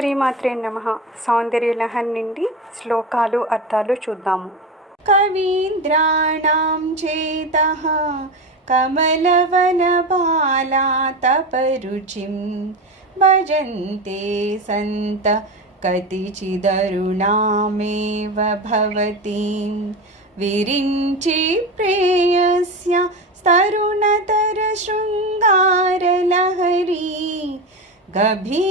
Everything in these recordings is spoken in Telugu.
శ్రీమాత్రే నమః. సౌందర్యలహరి నుండి శ్లోకాలు అర్థాలు చూద్దాము. కవీంద్రాణం చేతః కమలవనపాలాతపరుచిం భజంతే సంత కతిచిదరుణామేవ భవతీం విరించి ప్రేయస్య స్తరుణతర శృంగారలహరీ గభీరాభివాగ్భి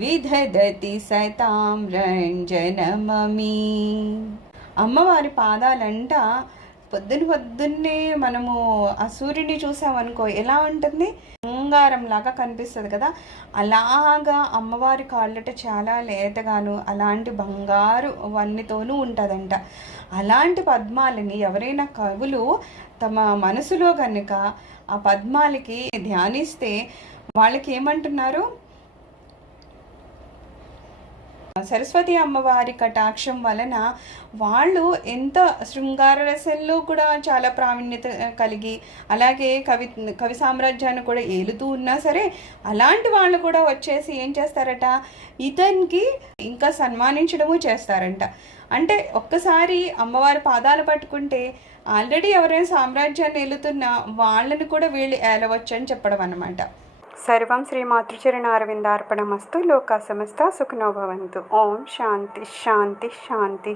విదధతి సతాం రంజనమమీ. అమ్మవారి పాదాలంట పొద్దున్నే మనము ఆ సూర్యుని చూసామనుకో ఎలా ఉంటుంది, బంగారం లాగా కనిపిస్తుంది కదా. అలాగా అమ్మవారి కాళ్ళట చాలా లేతగాను అలాంటి బంగారు వన్నెతోనూ ఉంటుందంట. అలాంటి పద్మాలని ఎవరైనా కవులు తమ మనసులో కనుక ఆ పద్మాలకి ధ్యానిస్తే వాళ్ళకి ఏమంటున్నారు, సరస్వతి అమ్మవారి కటాక్షం వలన వాళ్ళు ఎంత శృంగార రసంలో కూడా చాలా ప్రావీణ్యత కలిగి అలాగే కవి సామ్రాజ్యాన్ని కూడా ఏలుతూ ఉన్నా సరే అలాంటి వాళ్ళు కూడా వచ్చేసి ఏం చేస్తారట, ఇతనికి ఇంకా సన్మానించడము చేస్తారంట. అంటే ఒక్కసారి అమ్మవారి పాదాలు పట్టుకుంటే ఆల్రెడీ ఎవరైనా సామ్రాజ్యాన్ని ఏలుతున్నా వాళ్ళని కూడా వీళ్ళు ఏలవచ్చు అని చెప్పడం అన్నమాట. సర్వం శ్రీమాతృచరణారవిందార్పణమస్తు. లోకా సమస్త సుఖినో భవంతు. ఓం శాంతి శాంతి శాంతి.